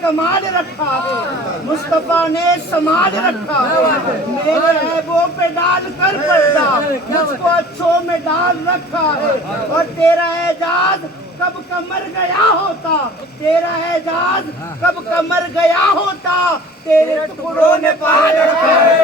कमाल रखा है, मुस्तफा ने समाज रखा है। मेरे ऐबों पे डाल कर पर्दा मुझको अच्छों में डाल रखा है। और तेरा एजाज कब का मर गया होता, तेरा एजाज कब का मर गया होता, तेरे टुकड़ों ने पाल रखा है।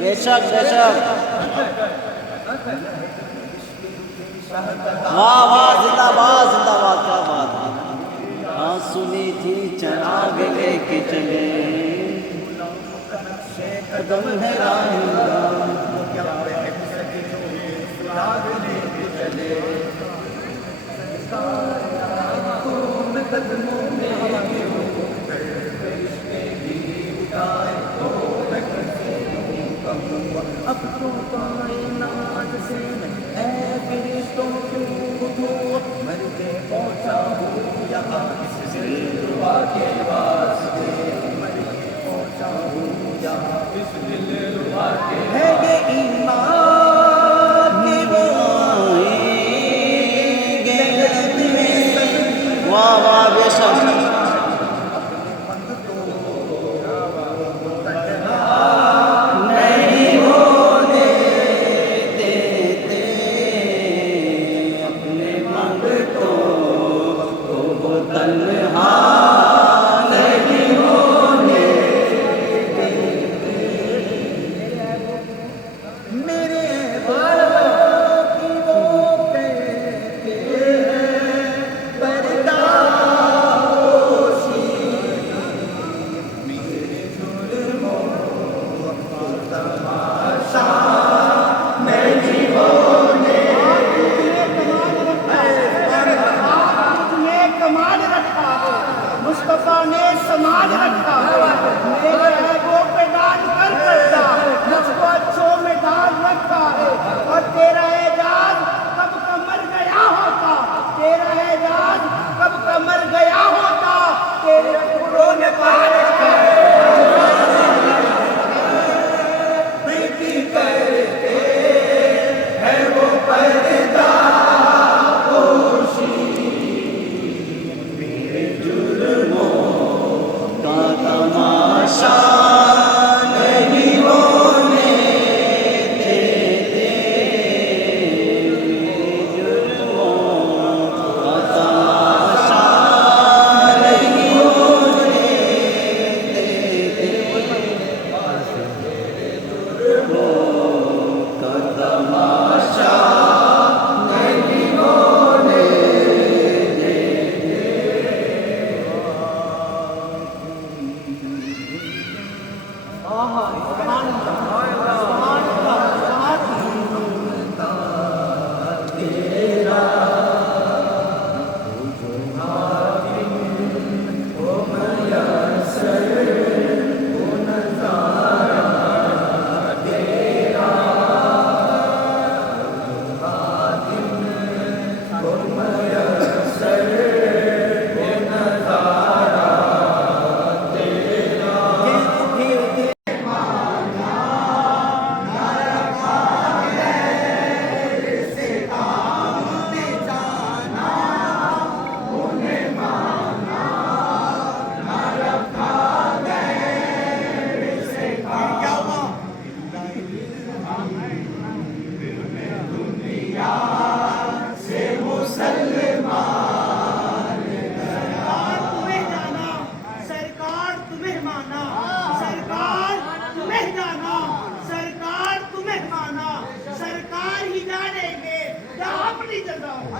बेशक बेशक, वाह वाह, जिंदाबाद जिंदाबाद, क्या बात है। हाँ सुनी थी चराग लेके चले, कदम है अब तो कायनात से ऐ फरिश्तों को मर के पहुंचा हूँ यहाँ इस दिलरुबा के वास्ते, मर के पहुंचा हूँ यहाँ इस दिलरुबा के। है ये ईमान की वो वाह वाह, बेशक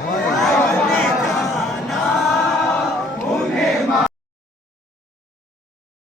है।